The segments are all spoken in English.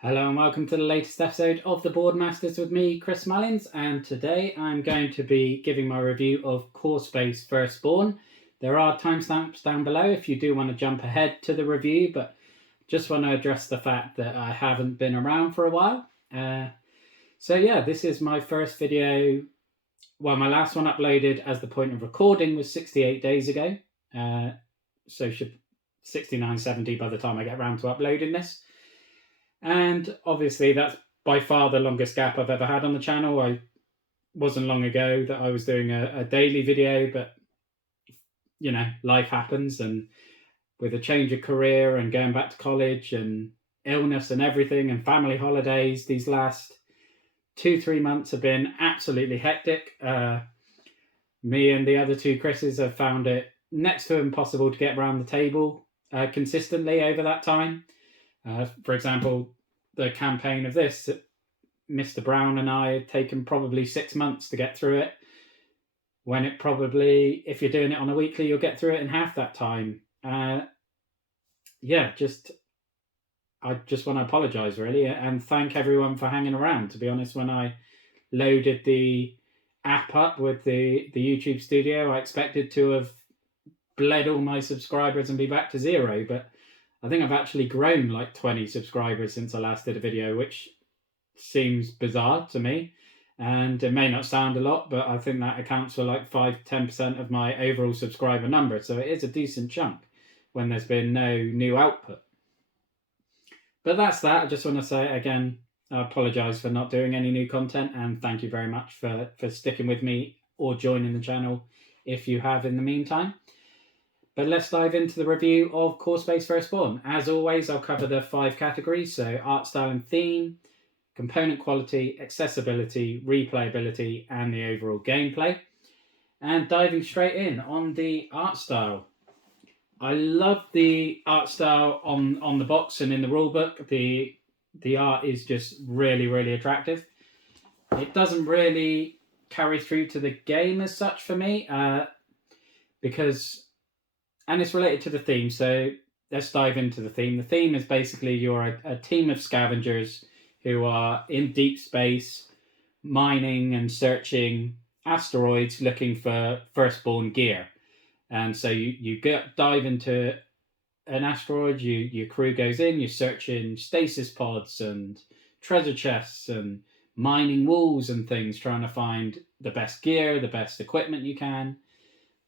Hello and welcome to the latest episode of the Boardmasters with me, Chris Mullins, and today I'm going to be giving my review of Core Space Firstborn. There are timestamps down below if you do want to jump ahead to the review, but just want to address the fact that I haven't been around for a while. This is my first video. Well, my last one uploaded as the point of recording was 68 days ago, so should 69, 70 by the time I get around to uploading this. And obviously that's by far the longest gap I've ever had on the channel. I wasn't long ago that I was doing a daily video, but you know, life happens, and with a change of career and going back to college and illness and everything and family holidays, these last 2-3 months have been absolutely hectic. Me and the other two Chris's have found it next to impossible to get around the table consistently over that time. For example, the campaign of this, Mr. Brown and I had taken probably 6 months to get through it, when it probably, if you're doing it on a weekly, you'll get through it in half that time. I just want to apologise really and thank everyone for hanging around. To be honest, when I loaded the app up with the YouTube studio, I expected to have bled all my subscribers and be back to zero, but I think I've actually grown like 20 subscribers since I last did a video, which seems bizarre to me. And it may not sound a lot, but I think that accounts for like 5-10% of my overall subscriber number. So it is a decent chunk when there's been no new output. But that's that. I just want to say again, I apologise for not doing any new content, and thank you very much for sticking with me or joining the channel if you have in the meantime. But let's dive into the review of Core Space Firstborn. As always, I'll cover the 5 categories, so art style and theme, component quality, accessibility, replayability, and the overall gameplay. And diving straight in on the art style. I love the art style on the box and in the rulebook. The art is just really, really attractive. It doesn't really carry through to the game as such for me, because... And it's related to the theme, so let's dive into the theme. The theme is basically you're a team of scavengers who are in deep space, mining and searching asteroids, looking for Firstborn gear. And so you dive into an asteroid, your crew goes in, you're searching stasis pods and treasure chests and mining walls and things, trying to find the best gear, the best equipment you can.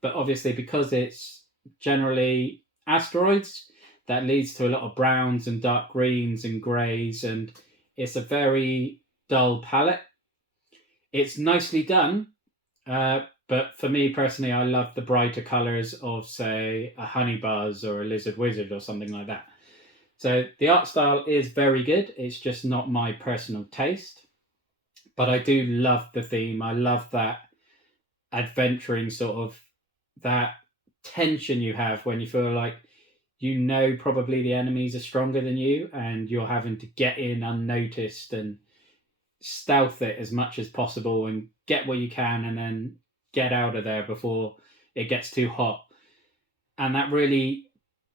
But obviously, because it's generally asteroids, that leads to a lot of browns and dark greens and greys, and it's a very dull palette. It's nicely done, but for me personally, I love the brighter colours of, say, a honey buzz or a lizard wizard or something like that. So the art style is very good. It's just not my personal taste, but I do love the theme. I love that adventuring sort of, that tension you have when you feel like probably the enemies are stronger than you and you're having to get in unnoticed and stealth it as much as possible and get what you can and then get out of there before it gets too hot. And that really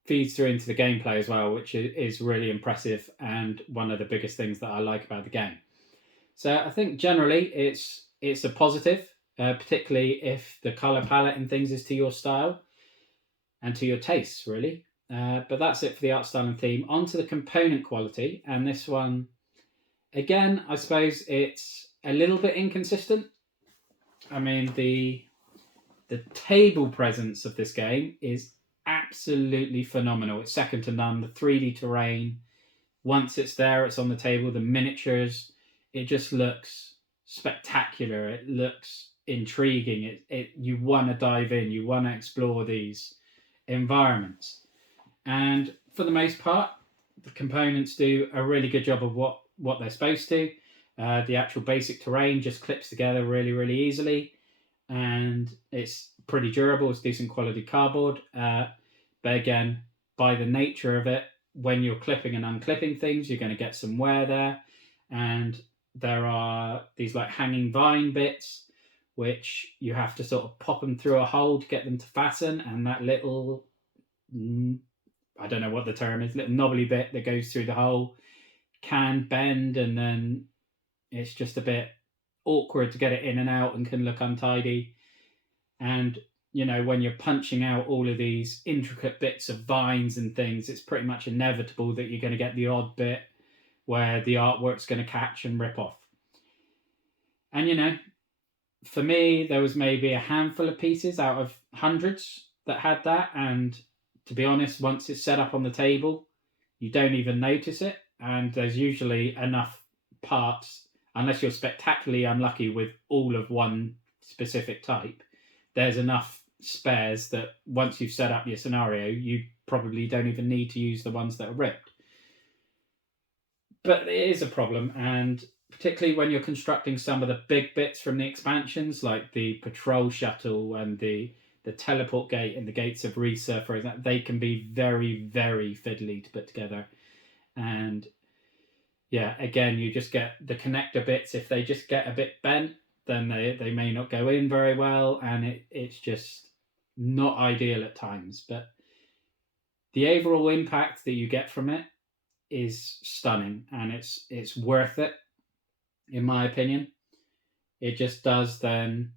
feeds through into the gameplay as well, which is really impressive and one of the biggest things that I like about the game. So I think generally it's a positive, particularly if the color palette and things is to your style and to your tastes, really. But that's it for the art style and theme. On to the component quality, and this one, again, I suppose it's a little bit inconsistent. I mean, the table presence of this game is absolutely phenomenal. It's second to none. The 3D terrain, once it's there, it's on the table. The miniatures, it just looks spectacular. It looks intriguing. You want to dive in. You want to explore these environments, and for the most part the components do a really good job of what they're supposed to. The actual basic terrain just clips together really, really easily, and it's pretty durable. It's decent quality cardboard, but again, by the nature of it, when you're clipping and unclipping things, you're going to get some wear there, and there are these like hanging vine bits which you have to sort of pop them through a hole to get them to fasten, and that little, I don't know what the term is, little knobbly bit that goes through the hole can bend, and then it's just a bit awkward to get it in and out and can look untidy. And when you're punching out all of these intricate bits of vines and things, it's pretty much inevitable that you're going to get the odd bit where the artwork's going to catch and rip off. And for me, there was maybe a handful of pieces out of hundreds that had that. And to be honest, once it's set up on the table, you don't even notice it. And there's usually enough parts, unless you're spectacularly unlucky with all of one specific type, there's enough spares that once you've set up your scenario, you probably don't even need to use the ones that are ripped. But it is a problem, and particularly when you're constructing some of the big bits from the expansions, like the patrol shuttle and the teleport gate and the gates of Risa, for example, they can be very, very fiddly to put together. And yeah, again, you just get the connector bits. If they just get a bit bent, then they may not go in very well, and it's just not ideal at times. But the overall impact that you get from it is stunning, and it's worth it, in my opinion. It just does then.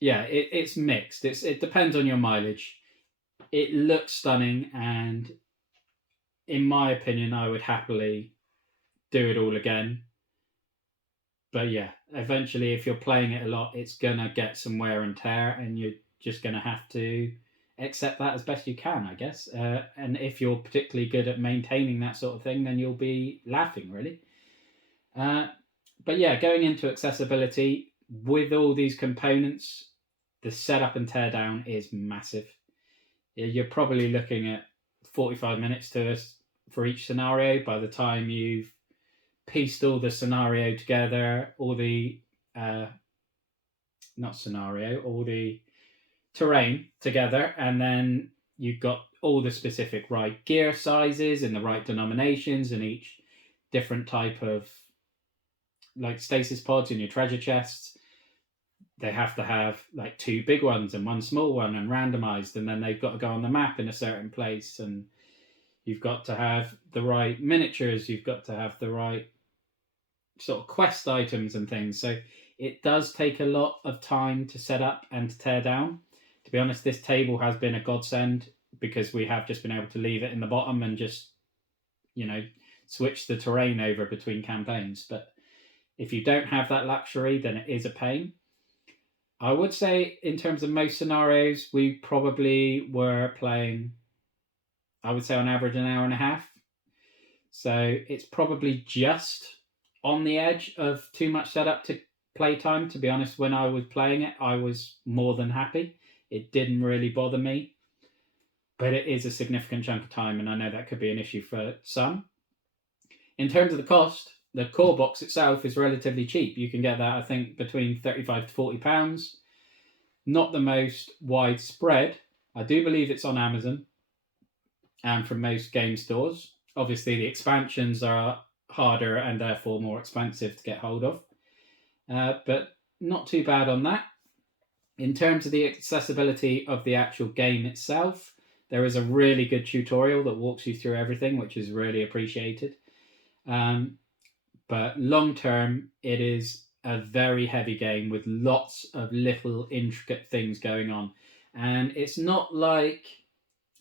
Yeah, it's mixed. It depends on your mileage. It looks stunning, and in my opinion, I would happily do it all again. But yeah, eventually, if you're playing it a lot, it's gonna get some wear and tear, and you're just gonna have to accept that as best you can, I guess. And if you're particularly good at maintaining that sort of thing, then you'll be laughing, really. But yeah, going into accessibility, with all these components, the setup and teardown is massive. You're probably looking at 45 minutes for each scenario by the time you've pieced all the scenario together, all the all the terrain together, and then you've got all the specific right gear sizes and the right denominations, and each different type of like stasis pods in your treasure chests. They have to have like 2 big ones and 1 small one, and randomized, and then they've got to go on the map in a certain place, and you've got to have the right miniatures, you've got to have the right sort of quest items and things. So it does take a lot of time to set up and to tear down. To be honest, this table has been a godsend, because we have just been able to leave it in the bottom and just switch the terrain over between campaigns. But if you don't have that luxury, then it is a pain. I would say in terms of most scenarios, we probably were playing, I would say on average, an hour and a half. So it's probably just on the edge of too much setup to playtime. To be honest, when I was playing it, I was more than happy. It didn't really bother me. But it is a significant chunk of time, and I know that could be an issue for some. In terms of the cost, the core box itself is relatively cheap. You can get that, I think, between £35 to £40. Not the most widespread. I do believe it's on Amazon and from most game stores. Obviously, the expansions are harder and therefore more expensive to get hold of. But not too bad on that. In terms of the accessibility of the actual game itself, there is a really good tutorial that walks you through everything, which is really appreciated. But long term, it is a very heavy game with lots of little intricate things going on. And it's not like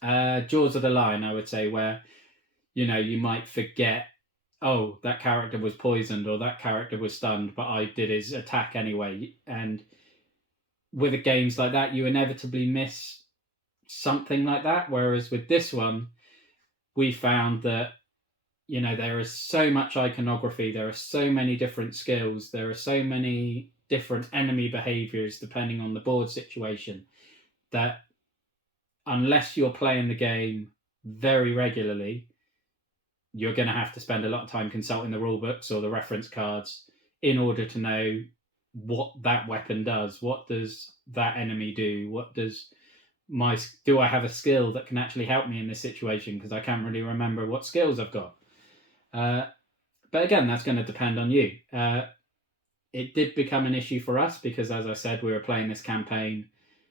Jaws of the Lion, I would say, where you might forget, oh, that character was poisoned or that character was stunned, but I did his attack anyway. And with games like that, you inevitably miss something like that. Whereas with this one, we found that there is so much iconography, there are so many different skills, there are so many different enemy behaviors depending on the board situation, that unless you're playing the game very regularly, you're going to have to spend a lot of time consulting the rule books or the reference cards in order to know what that weapon does. What does that enemy do? Do I have a skill that can actually help me in this situation? Because I can't really remember what skills I've got. But again, that's going to depend on you. It did become an issue for us because, as I said, we were playing this campaign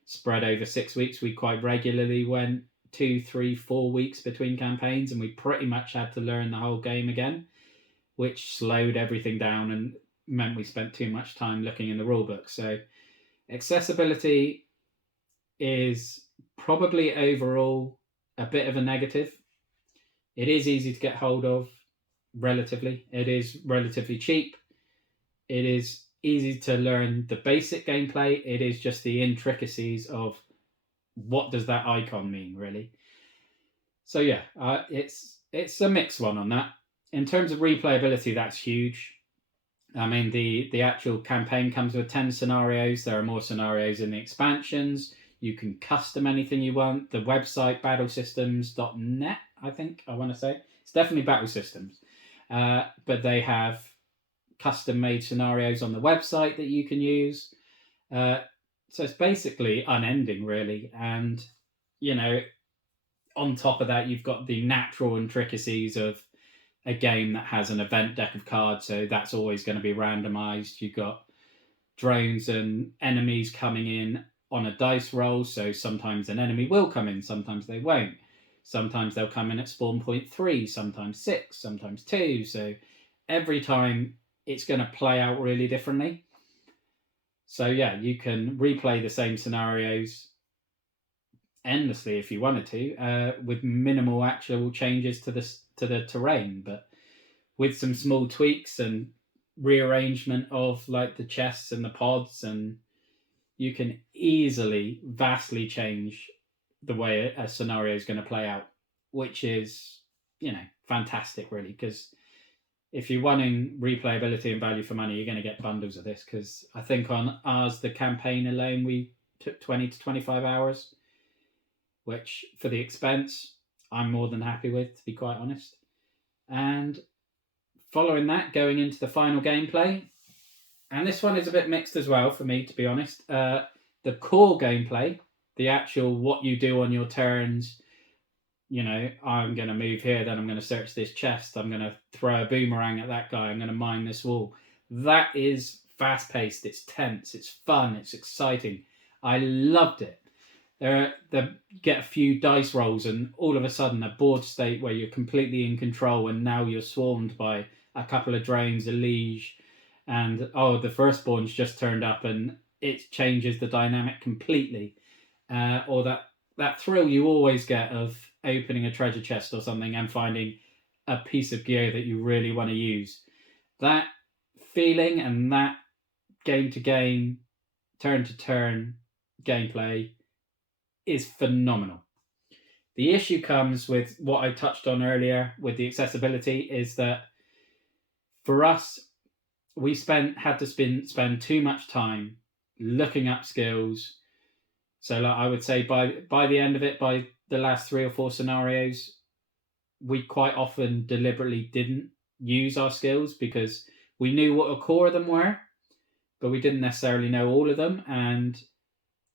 spread over 6 weeks. We quite regularly went 2, 3, 4 weeks between campaigns, and we pretty much had to learn the whole game again. which slowed everything down and meant we spent too much time looking in the rulebook. So accessibility is probably overall a bit of a negative. It is easy to get hold of, relatively. It is relatively cheap. It is easy to learn the basic gameplay. It is just the intricacies of what does that icon mean, really. So yeah, it's a mixed one on that. In terms of replayability, that's huge. I mean, the actual campaign comes with 10 scenarios. There are more scenarios in the expansions. You can custom anything you want. The website, battlesystems.net, I think I want to say. It's definitely Battle Systems. But they have custom-made scenarios on the website that you can use. So it's basically unending, really. And, on top of that, you've got the natural intricacies of a game that has an event deck of cards, so that's always going to be randomized. You've got drones and enemies coming in on a dice roll, so sometimes an enemy will come in, sometimes they won't. Sometimes they'll come in at spawn point 3, sometimes 6, sometimes 2, so every time it's going to play out really differently. So yeah, you can replay the same scenarios endlessly if you wanted to, with minimal actual changes to the terrain, but with some small tweaks and rearrangement of like the chests and the pods, and you can easily vastly change the way a scenario is going to play out, which is fantastic, really, because if you're wanting replayability and value for money, you're going to get bundles of this, because I think on ours, the campaign alone, we took 20 to 25 hours, which for the expense, I'm more than happy with, to be quite honest. And following that, going into the final gameplay, and this one is a bit mixed as well for me, to be honest. The core gameplay, the actual what you do on your turns, I'm going to move here, then I'm going to search this chest, I'm going to throw a boomerang at that guy, I'm going to mine this wall. That is fast-paced, it's tense, it's fun, it's exciting. I loved it. They get a few dice rolls and all of a sudden a board state where you're completely in control, and now you're swarmed by a couple of drones, a liege, and the firstborn's just turned up, and it changes the dynamic completely. Or that thrill you always get of opening a treasure chest or something and finding a piece of gear that you really want to use. That feeling and that game to game, turn to turn gameplay is phenomenal. The issue comes with what I touched on earlier with the accessibility, is that for us, we had to spend too much time looking up skills. So like, I would say by the end of it, by the last 3 or 4 scenarios, we quite often deliberately didn't use our skills because we knew what a core of them were, but we didn't necessarily know all of them. And,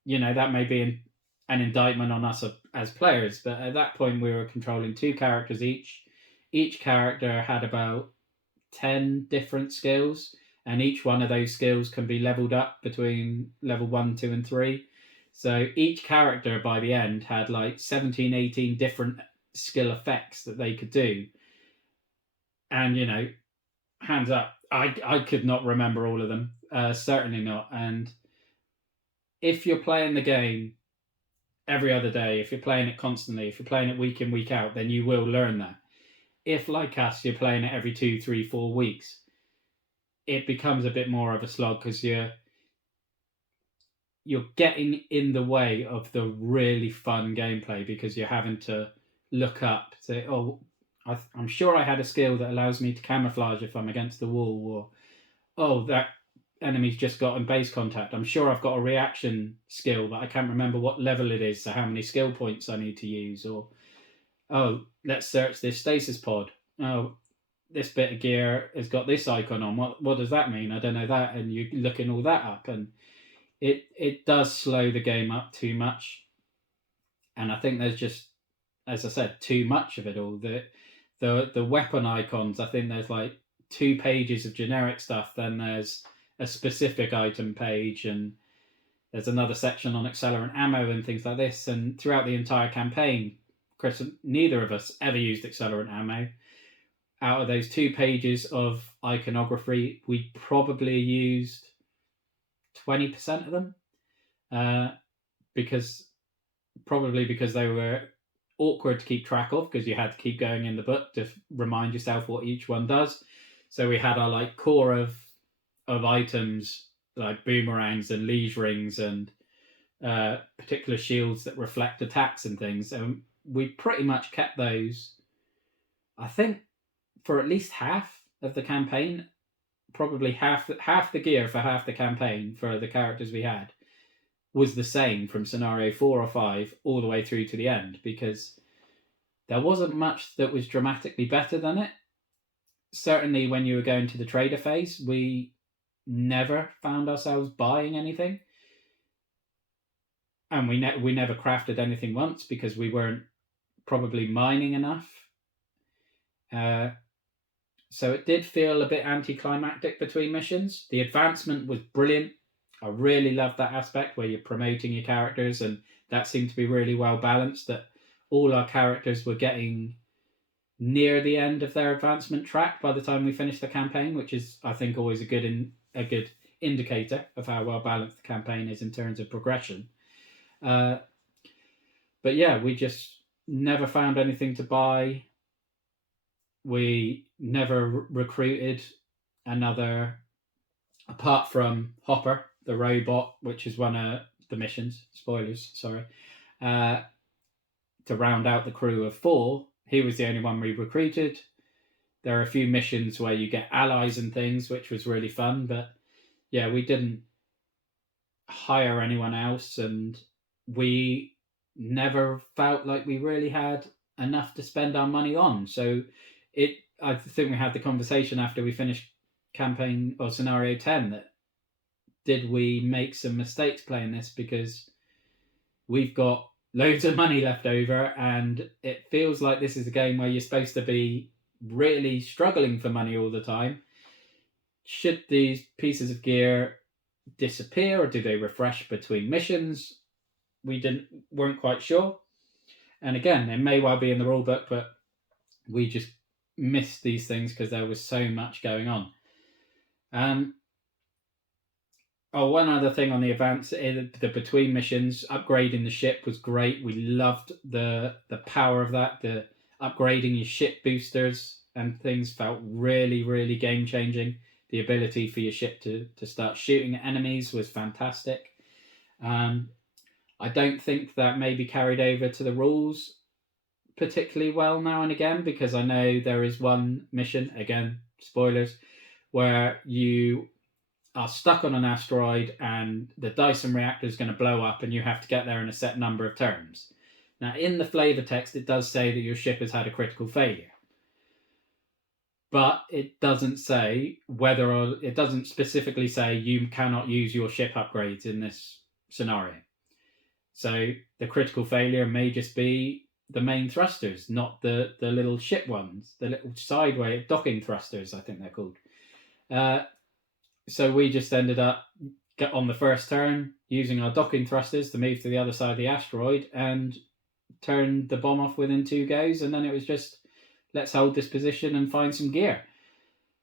that may be an indictment on us as players, but at that point we were controlling 2 characters each. Each character had about 10 different skills, and each one of those skills can be leveled up between level 1, 2, and 3. So each character by the end had like 17, 18 different skill effects that they could do. And, hands up, I could not remember all of them. Certainly not. And if you're playing the game every other day, if you're playing it constantly, if you're playing it week in, week out, then you will learn that. If, like us, you're playing it every 2, 3, 4 weeks, it becomes a bit more of a slog because you're getting in the way of the really fun gameplay, because you're having to look up, say, I'm sure I had a skill that allows me to camouflage if I'm against the wall, or that enemy's just got in base contact. I'm sure I've got a reaction skill, but I can't remember what level it is, so how many skill points I need to use, or let's search this stasis pod. This bit of gear has got this icon on. What does that mean? I don't know that. And you're looking all that up, and it does slow the game up too much. And I think there's just, as I said, too much of it all. The weapon icons, I think there's like 2 pages of generic stuff, then there's a specific item page, and there's another section on accelerant ammo and things like this. And throughout the entire campaign, Chris, neither of us ever used accelerant ammo. out of those 2 pages of iconography, we probably used 20% of them, because they were awkward to keep track of, because you had to keep going in the book to remind yourself what each one does. So we had our core of items like boomerangs and liege rings and particular shields that reflect attacks and things, and we pretty much kept those, I think, for at least half of the campaign. Probably half the gear for half the campaign for the characters we had was the same from scenario 4 or 5 all the way through to the end, because there wasn't much that was dramatically better than it. Certainly when you were going to the trader phase, we never found ourselves buying anything, and we never crafted anything once because we weren't probably mining enough. So it did feel a bit anticlimactic between missions. The advancement was brilliant. I really loved that aspect where you're promoting your characters, and that seemed to be really well balanced, that all our characters were getting near the end of their advancement track by the time we finished the campaign, which is, I think, always a good indicator of how well balanced the campaign is in terms of progression. But yeah, we just never found anything to buy. We never recruited another, apart from Hopper, the robot, which is one of the missions. Spoilers, sorry. To round out the crew of 4, he was the only one we recruited. There are a few missions where you get allies and things, which was really fun, but yeah, we didn't hire anyone else, and we never felt like we really had enough to spend our money on. So I think we had the conversation after we finished campaign or scenario 10 that did we make some mistakes playing this, because we've got loads of money left over, and it feels like this is a game where you're supposed to be really struggling for money all the time. Should these pieces of gear disappear, or do they refresh between missions? We weren't quite sure. And again, it may well be in the rulebook, but we just missed these things because there was so much going on. One other thing on the advance, the between missions, upgrading the ship was great. We loved the power of that. The upgrading your ship boosters and things felt really, really game changing. The ability for your ship to start shooting at enemies was fantastic. I don't think that may be carried over to the rules particularly well now and again, because I know there is one mission, again, spoilers, where you are stuck on an asteroid and the Dyson reactor is going to blow up and you have to get there in a set number of turns. Now, in the flavor text, it does say that your ship has had a critical failure. But it doesn't say it doesn't specifically say you cannot use your ship upgrades in this scenario. So the critical failure may just be the main thrusters, not the little ship ones, the little sideway docking thrusters, I think they're called. So we just ended up on the first turn using our docking thrusters to move to the other side of the asteroid and turn the bomb off within 2 goes, and then it was just, let's hold this position and find some gear,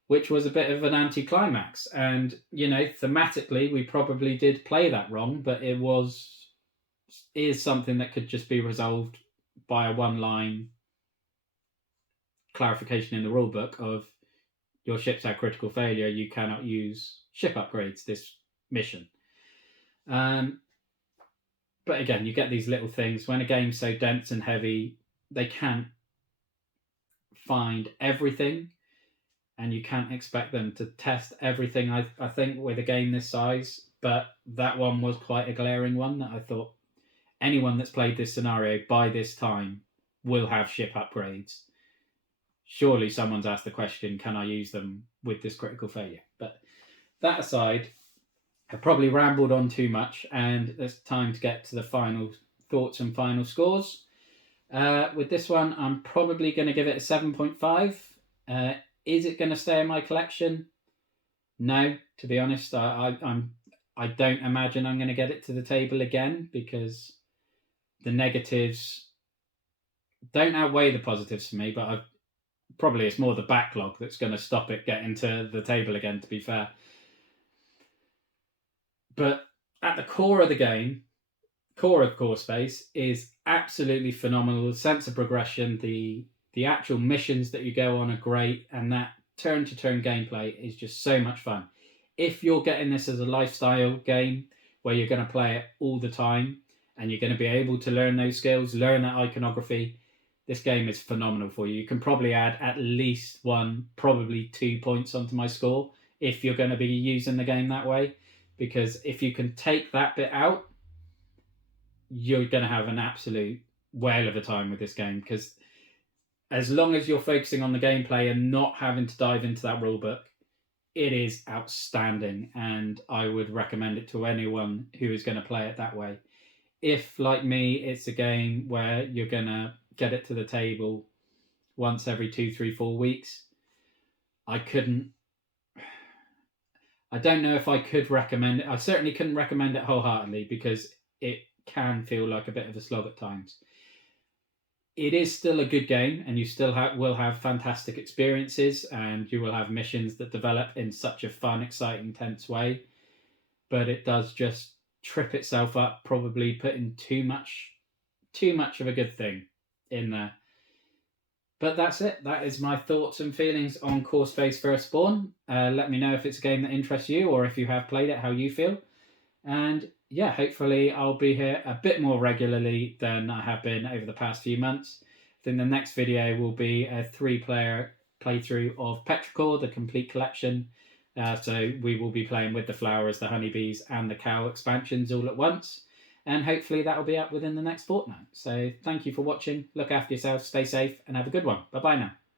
which was a bit of an anticlimax. And, thematically, we probably did play that wrong, but it is something that could just be resolved by a one-line clarification in the rulebook of your ship's had critical failure, you cannot use ship upgrades this mission. But again, you get these little things. When a game's so dense and heavy, they can't find everything, and you can't expect them to test everything, I think, with a game this size. But that one was quite a glaring one that I thought anyone that's played this scenario by this time will have ship upgrades. Surely someone's asked the question, can I use them with this critical failure? But that aside, I've probably rambled on too much, and it's time to get to the final thoughts and final scores. With this one, I'm probably going to give it a 7.5. Is it going to stay in my collection? No, to be honest. I don't imagine I'm going to get it to the table again, because the negatives don't outweigh the positives for me, but probably it's more the backlog that's going to stop it getting to the table again, to be fair. But at the core of the game, core of Core Space is absolutely phenomenal. The sense of progression, the actual missions that you go on are great, and that turn-to-turn gameplay is just so much fun. If you're getting this as a lifestyle game where you're going to play it all the time and you're going to be able to learn those skills, learn that iconography, this game is phenomenal for you. You can probably add at least 1, probably 2 points onto my score if you're going to be using the game that way. Because if you can take that bit out, you're going to have an absolute whale of a time with this game. Because as long as you're focusing on the gameplay and not having to dive into that rulebook, it is outstanding, and I would recommend it to anyone who is going to play it that way. If, like me, it's a game where you're going to get it to the table once every 2, 3, 4 weeks, I don't know if I could recommend it. I certainly couldn't recommend it wholeheartedly because it can feel like a bit of a slog at times. It is still a good game, and you still will have fantastic experiences, and you will have missions that develop in such a fun, exciting, tense way. But it does just trip itself up, probably putting too much of a good thing in there. But that's it. That is my thoughts and feelings on Core Space Firstborn. Let me know if it's a game that interests you, or if you have played it, how you feel. And yeah, hopefully I'll be here a bit more regularly than I have been over the past few months. Then the next video will be a 3-player playthrough of Petrichor, the complete collection. So we will be playing with the flowers, the honeybees, and the cow expansions all at once. And hopefully that will be up within the next fortnight. So thank you for watching. Look after yourselves, stay safe, and have a good one. Bye-bye now.